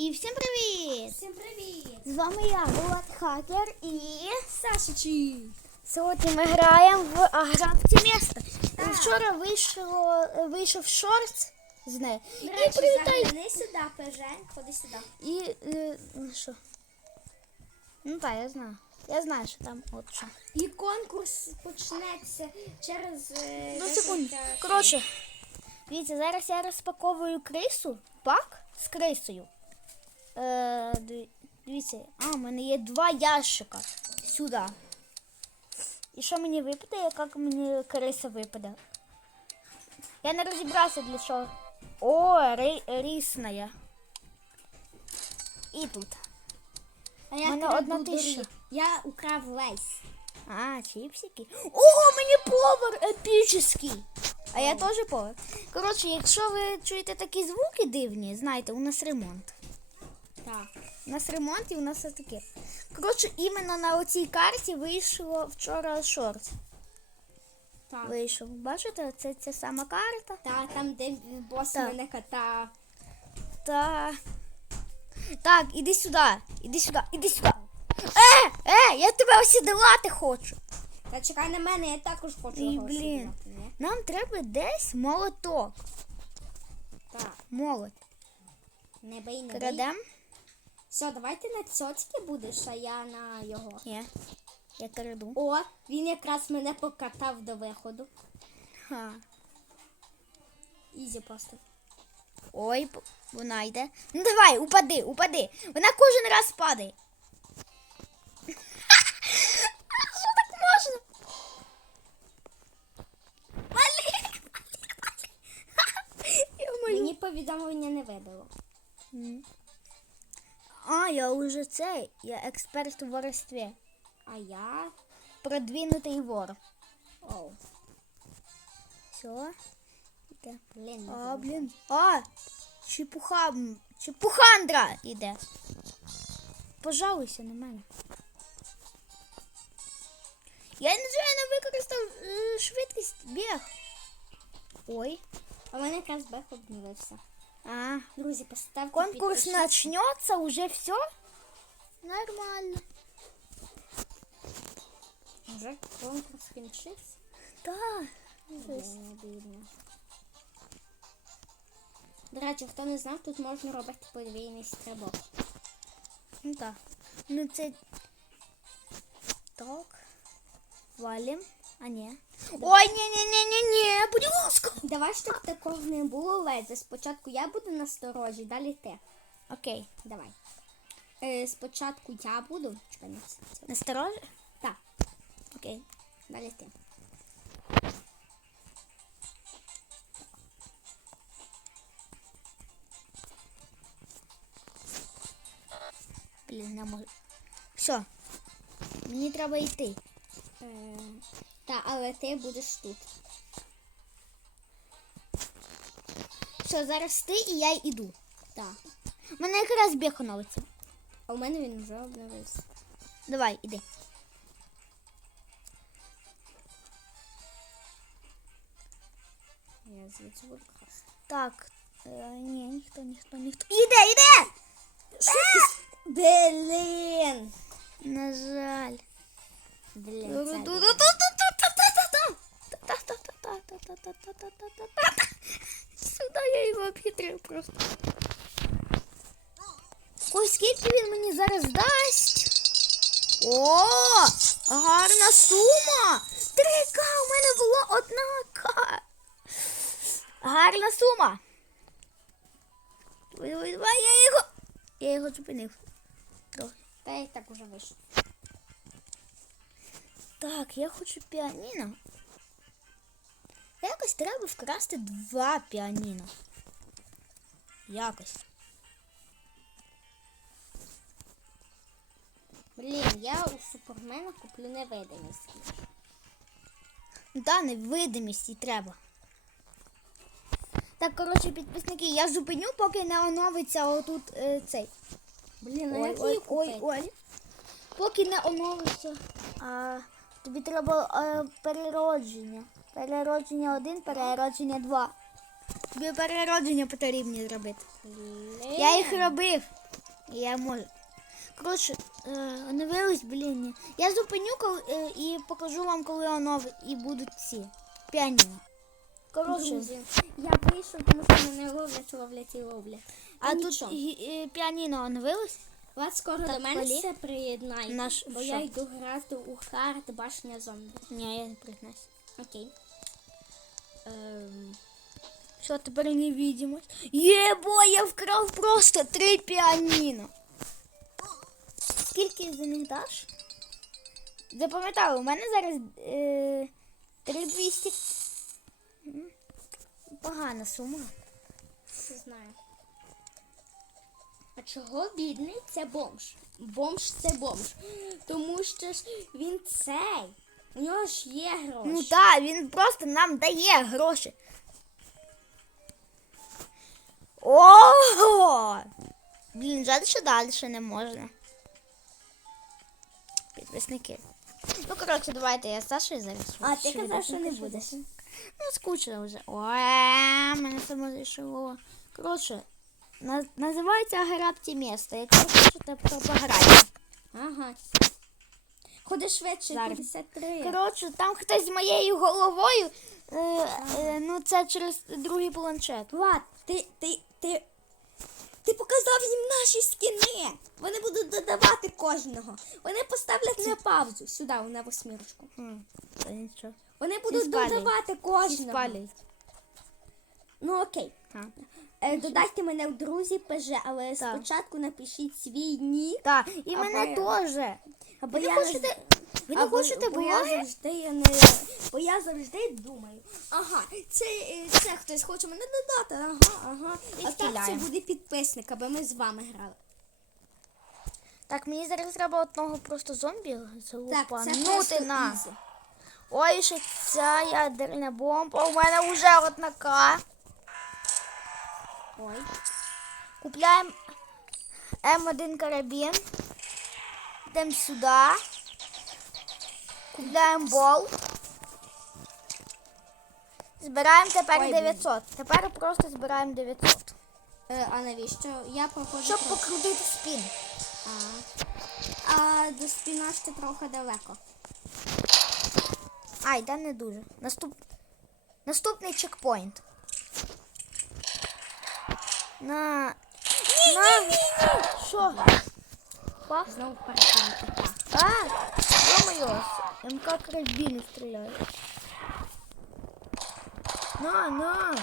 І всім привіт! Всім привіт! З вами я, Влад Хакер і Саша Чі! сьогодні ми граємо в Аграфці міста. Вчора вийшло, вийшов шорт з нею. І привітай. загляни сюди, Пежень, ходи сюди. І е, ну що? Ну так, я знаю. Я знаю, що там от що. І конкурс почнеться через... е, Ну, секунду. Коротше, дивіться, зараз я розпаковую крису, пак з крисою. Е, дивіться, а, у мене є два ящика сюди. І що мені випаде, як мені криса випаде? Я не розібрався для чого. О, ри, рісна. І тут. А мене одна тисяча. Я украв весь. А, чіпсики. О, мені повар епічний. А я теж повар. Коротше, якщо ви чуєте такі звуки дивні, знайте, у нас ремонт. Так. У нас ремонт і у нас все таке. Коротше, іменно на оцій карті вийшло вчора шорт. Так. Вийшов. Бачите, це ця сама карта. Та, там, де бос Так. мене катав. Та. Так, іди сюди. Іди сюди, іди сюди. Е, е, я тебе осідувати хочу. Та чекай на мене, я також хочу Ій, його блін. ні? Нам треба десь молоток. Так. Молот. Не бий, не бий. Крадем? Все, давайте на цьоцьки будеш, а я на його. Ні. Я краду. О, він якраз мене покатав до виходу. Ха. Ізі просто. Ой, вона йде. Ну давай, упади, упади. Вона кожен раз падає. Що так можна? Вали! Я молю. Мені повідомлення не видало. А, я уже цей. Я експерт у воровстві. А я. Продвинутий вор. Оу. Все. Іде. Блін, А, блін. А, чепуха, чепухандра іде. Пожалуйся на мене. Я нечайно використав е, швидкість біг. Ой. А в мене якраз бех обновився. А, Друзі, поставте конкурс підпишіть. начнется, уже все? Нормально. Вже конкурс кінчився. Так. Блін, обідно. До речі, хто не знав, тут можна робити подвійний стрибок. Ну так. Ну це. Так. Валим. А ні. Ой, ні, ні, ні, ні, ні, будь ласка. Давай, щоб такого не було ледзя. Спочатку я буду насторожі, далі ти. Окей. Давай. Е, спочатку я буду. Чекай, не це. Насторожі? Так, Окей. далі ти. Блін, не можу. Все. Мені треба йти. Е, та, але ти будеш тут. Все, зараз ти і я йду. Так. У мене якраз біг оновиться. А у мене він вже обновився. Давай, іди. Я звідси буду красти. Так. Е, ні, ніхто, ніхто, ніхто. Іде, іде! Блін! На жаль. Блін, це Сюда я його обхитрив просто. Ой, скільки він мені зараз дасть? О, гарна сума! Три К, у мене була одна К. Гарна сума. Давай, давай, давай, я його. Я його зупинив. Та я так уже вийшов. Так, я хочу піаніно. Якось треба вкрасти два піаніно. Якось. Блін, я у супермена куплю невидимість. Ну та невидимість і треба. Так, коротше, підписники, я зупиню, поки не оновиться отут е, цей. Блін, а Ой, як її ой, ой. Поки не оновиться. А, тобі треба е, переродження. Переродження один, переродження два. Тобі переродження потрібні зробити. Блін. Я їх робив. Я можу. Коротше, е, оновились, блін. Я зупиню е, і покажу вам, коли оновить і будуть ці піаніно. Коротше, я вийшов, тому що мене ловлять, ловлять і ловлять. а Ну, тут е, піаніно оновилось? Вас скоро Так, до мене все приєднає, Наш бо що? я йду грати у хард башня зомбі. Ні, я не признаюсь. Окей. Ем, Що, тепер невидимость? Єбо, я вкрав просто три піаніно. Скільки за? Запам'ятали, у мене зараз е, 3200. М, Погана сума. не знаю. А чого бідний це бомж? Бомж це бомж. Тому що ж він цей. У нього ж є гроші. Ну так, він просто нам дає гроші. Ого! Блін, жаль, що далі не можна. Підписники. Ну, коротше, давайте я з Сашою зараз. А ти казав, що не будеш. Ну, скучно вже. Ой, мене само зайшло. Коротше, на- називається гра місто. Якщо хочете, то пограйте. Ага. Ходи швидше, Зараз. 53. Коротше, там хтось з моєю головою. Е, е, ну, це через другий планшет. Влад, ти, ти, ти, ти показав їм наші скіни. Вони будуть додавати кожного. Вони поставлять на паузу. Сюди, на восьмірочку. Хм, Та нічого. Вони будуть спалюють. додавати Всі кожного. спалюють. Ну окей. А. Е, додайте мене в друзі ПЖ, але Так. спочатку напишіть свій нік. Так, і Або мене я- теж. Або Ви не я хочете, ви не або- хочете бо я блоги? завжди я не бо я завжди думаю. Ага, це, е, це хтось хоче мене додати. Ага, ага. І А так це буде підписник, аби ми з вами грали. Так, мені зараз треба одного просто зомбі Так, це залупанути просто на. ізі. Ой, ще ця ядерна бомба. У мене вже одна К. Ой. Купляємо М1 карабін. Йдемо сюди. Купляємо болт. Збираємо тепер Ой, 900. Тепер просто збираємо 900. Е, а навіщо? Я проходжу. Щоб трохи. покрутити спін. А, а до спіна ще трохи далеко. Ай, да не дуже. Наступ... Наступний чекпоінт. На. На. Що? Па? Знову перекинути. А! Ё-моё! МК карабіни стріляє. На, на!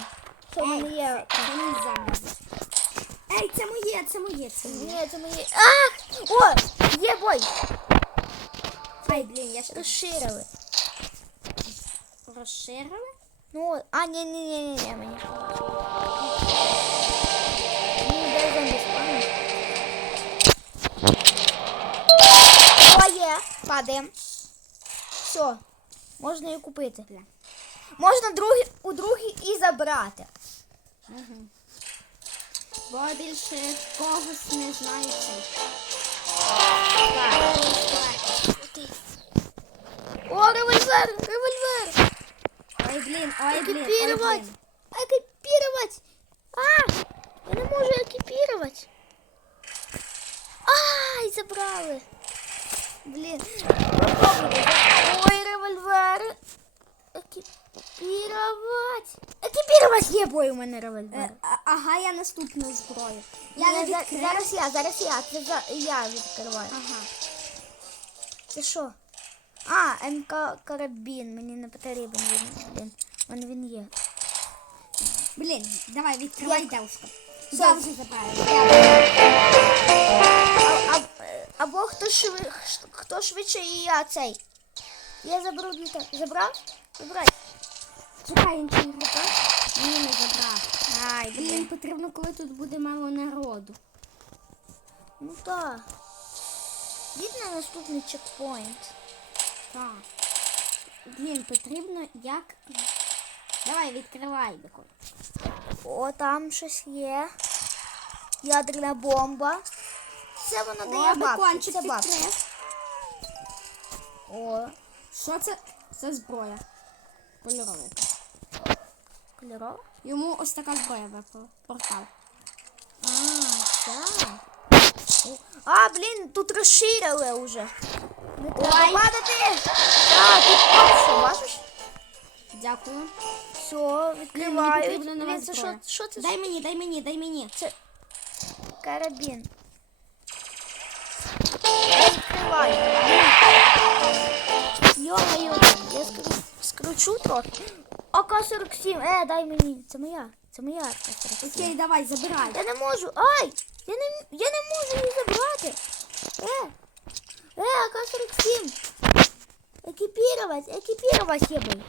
Що в мене є? Це мій заміс. Ей, це моє, це моє, це моє. Ні, це мої. А! О! Є бой! Ай, блін, я ще Розширили. розширили. Ну, от. а, ні, ні, ні, ні, ні, мені. Мені Падаємо. Все. Можна її купити. Можна другі, у другій і забрати. Угу. Бо більше когось не знаю. О, револьвер! Револьвер! Ой, блін, ой, блін, Екіпірувати! Екіпірувати! А! Я не можу екіпірувати. Ай, забрали. Попробуйте. Ой, револьвер. Екіпірувати. Екіпірувати є бой у мене револьвер. Е, а- ага, я наступну зброю. Я не за- відкрив. зараз я, зараз я. Це за, я відкриваю. Ага. Це що? А, МК карабін. Мені не потрібен він. Блін. Мене він є. Блін, давай відкривай Як? девушка. Я вже забрала. А, а, або хто, шви, хто швидше і я цей. Я для тебе. Забрав? Забирай. Чекай, інший група. Ні, не забрав. Ай, Блін, потрібно, коли тут буде мало народу. Ну так. Їдь на наступний чекпоінт. Так. Блін, потрібно як. Давай, відкривай бекон. О, там щось є. Ядерна бомба. Це воно дає О, бабки. бекончик Це бабки. відкрив. О, Що це? Це зброя. Кольорова. кольорова. Йому ось така зброя випала. Портал. А, так. А, блін, тут розширили вже. Не треба Ой. падати. А, тут перше, бачиш? Дякую. Все, Мені відкривають. потрібна нова Блін, це що, зброя. що це? Дай мені, дай мені, дай мені. Це карабін. Відкриваю. Йо-моє, я скру- скручу трохи. АК-47, е, дай мені. Це моя, це моя АК-47. Окей, давай, забирай. Я не можу. Ай! Я не, я не можу її забрати. Е! Е, АК-47. Екіпірувати, екіпірувати я би.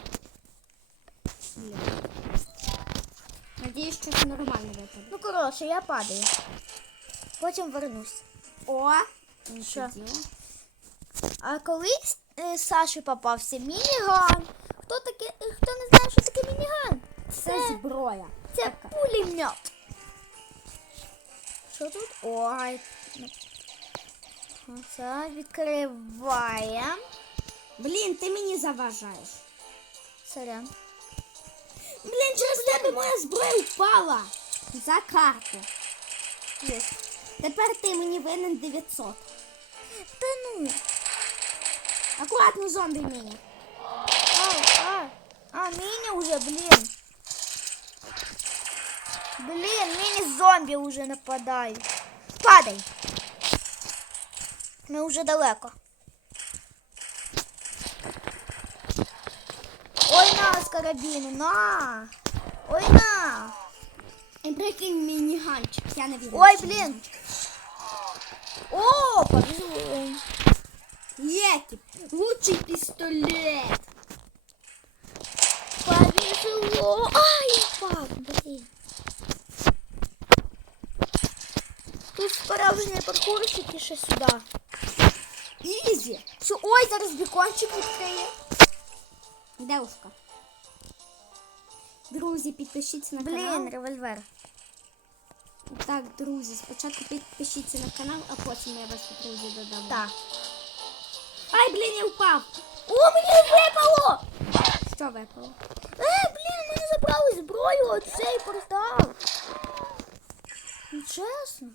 Надіюсь, щось нормально випаде. Ну, коротше, я падаю. Потім вернусь. О, Що? А колись е, Саші попався мініган. Хто таке, е, хто не знає, що таке мініган? Це зброя. Це Така. пулемет. Що тут? Ой. Оце відкриваємо. Блін, ти мені заважаєш. Сорян. Блін, через тебе моя зброя впала. За карту. Є. Тепер ти мені винен 900. Та ну. Акуратно зомбі мені. А, а, а, міні уже. Блін, міні зомбі уже нападають. Падай. Ми вже далеко. Ой, на з карабіну, на. Ой, на. І прикинь мініганчик. Я не вірю. Ой, блін. О, повезло. Єкіп. Лучший пістолет. Повезло. Ай, впав, блін. Тут справжній паркурщик і ще сюди. Ізі. Що, ой, зараз бікончик відкриє. Девушка. Друзі, підпишіться на Блін, канал. револьвер. Так, друзі, спочатку підпишіться на канал, а потім я вас друзі додам. Так. Ай, блін, я впав. О, мені випало! Що випало? Е, блін, мені забрали зброю, оцей портал. Ну, чесно.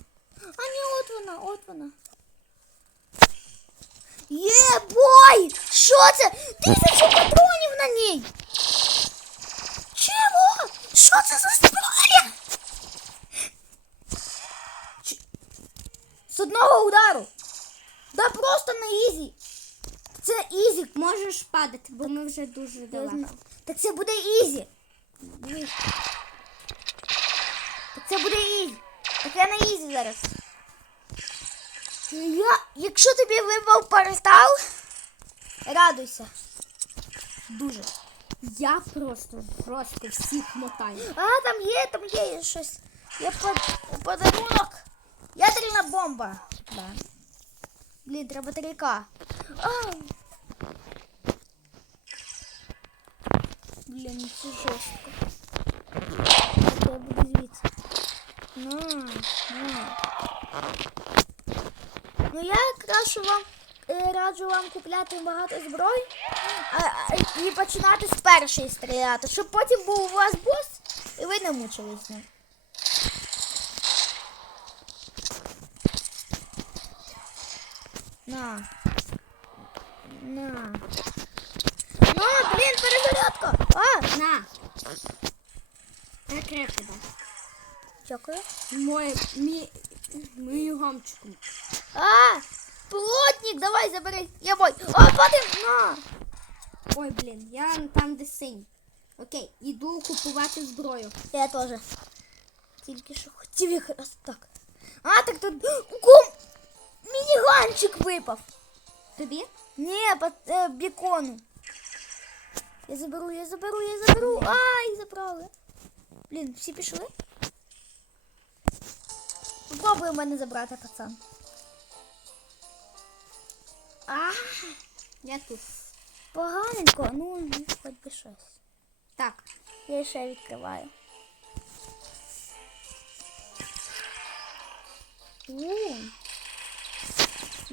А ні, от вона, от вона. Є, бой! Що це? Тисяча патронів на ній! Чого? Що це за зброя? Ч- З одного удару. Да просто на ізі. Це ізі. Можеш падати, бо ми вже дуже далеко. Так це буде ізі. Так це буде ізі. Так я на ізі зараз. Я, якщо тобі випав портал, радуйся. Дуже. Я просто жорстко всіх мотаю. А, там є, там є щось. Є под- подарунок. Ядерна бомба. Да. Блін, треба батарейка. Блін, ну це жорстко. Я буду звідси. На, на. Ну я краще вам е, раджу вам купляти багато зброї і починати з першої стріляти, щоб потім був у вас бос і ви не мучились з ним. На. На. На, блін, перезарядка! А! На. Прикрити да. Дякую. Моє, мій, мою гамчику. А! Плотник, давай забери. Я бой. А, падай! На! Ой, блін, я там де синь. Окей, іду купувати зброю. Я теж. Тільки що хотів якраз так. А, так тут кум мініганчик випав. Тобі? Ні, по е, бікону. Я заберу, я заберу, я заберу. Ай, забрали. Блін, всі пішли? Попробуй у мене забрати, пацан. А, я тут. Поганенько, ну хоч би щось. Так, Я ще відкриваю. У.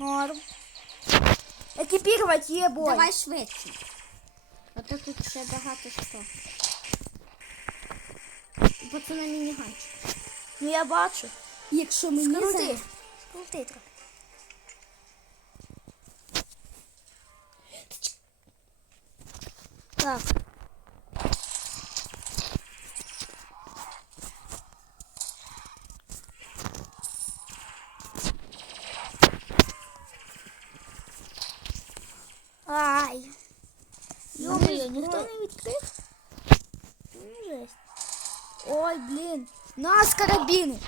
Норм. Екіпірувати є бой. Давай швидше. А то тут ще багато що. Бо це на міні ганчик. Ну я бачу. Якщо мені Скрути. За... Скрути трохи. Так. Йо-моє, ніхто не відкрив? Ну, жесть. Ой, блін. Нас карабіни.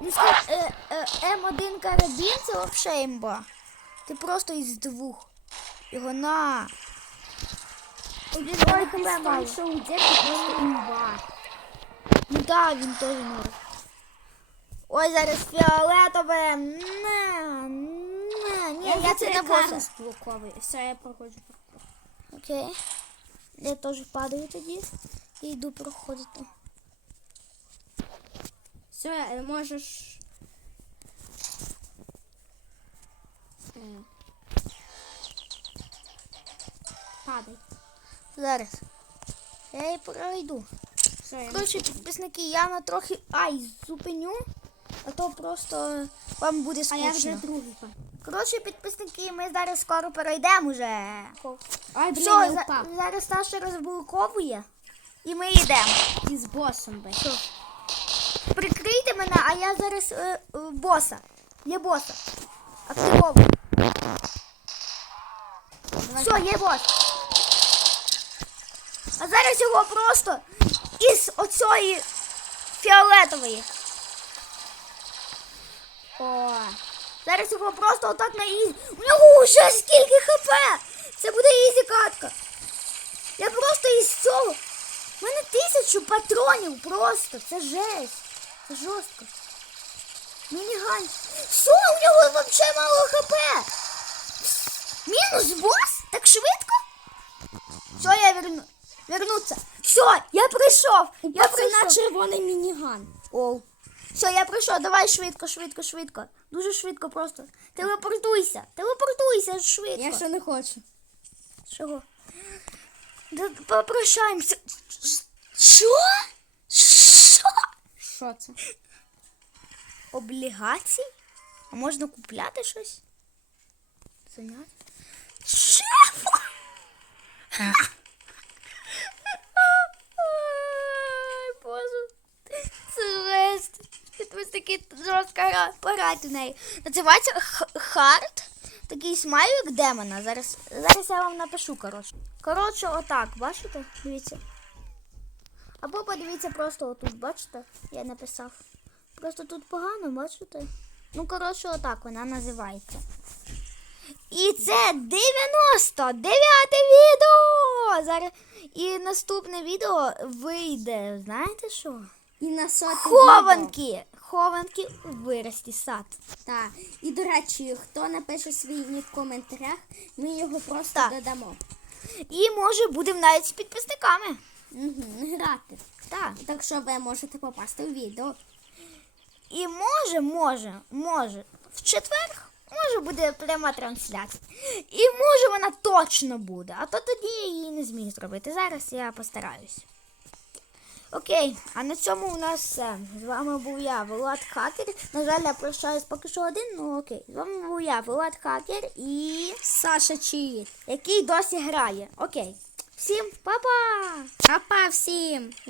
Ну, ска- е, е, М1 карабін це взагалі імба. Ти просто із двох. Його на. Хп мало. що у дітей просто імба. Ну да, він теж може. Ой, зараз фіолетове. Не, не, ні, я це не блоковий. Все, я проходжу. Окей. Я теж падаю тоді. І йду проходити. Все, можеш. Е. Падай. Зараз. Я її пройду. Коротше, підписники, я на трохи ай зупиню, а то просто вам буде А я вже другий. Коротше, підписники, ми зараз скоро перейдемо вже. Ай, блін, Все, я за- впав. зараз Саша розблоковує. І ми йдемо. Із босом би. Прикрийте мене, а я зараз е, е, боса. Є боса. Активовую. Все, є бос. А зараз його просто із оцієї фіолетової. О. Зараз його просто отак на ізі. У нього вже скільки хп! Це буде ізі катка. Я просто із цього. У мене тисячу патронів просто. Це жесть. Це жорстко. Мінігань. Що? У нього взагалі мало хп. Мінус бос? Так швидко? Все, я верну. Вернуться. Все, я прийшов. Я прийшов. на червоний мініган. Оу. Все, я прийшов. Давай швидко, швидко, швидко. Дуже швидко просто. Телепортуйся. Телепортуйся швидко. Я ще не хочу. Чого? Да, попрощаємося. Що? Що? Що це? Облігації? А можна купляти щось? Що? Ай, Боже. Це жесть. Підписники жорстка. Пограйте в неї. Називається Х- Хард. Такий смайлик демона. Зараз, зараз я вам напишу, коротше. Коротше, отак, бачите? Дивіться. Або подивіться просто отут, бачите? Я написав. Просто тут погано, бачите? Ну, коротше, отак вона називається. І це 99 відео! Зараз і наступне відео вийде. Знаєте що? І на соти Хованки! Хованки у вирості сад. Так. І до речі, хто напише свій нік в коментарях, ми його просто Так. додамо. І може будемо навіть з підписниками. Угу, грати. Так. Так що ви можете попасти в відео. І може, може, може, в четвер може буде пряма трансляція. І може вона точно буде, а то тоді я її не зміг зробити. Зараз я постараюсь. Окей, а на цьому у нас все. З вами був я, Влад Хакер. На жаль, я прощаюсь поки що один, ну окей. З вами був я, Влад Хакер, і Саша Чіт, який досі грає. Окей. Всім па-па! Папа всім!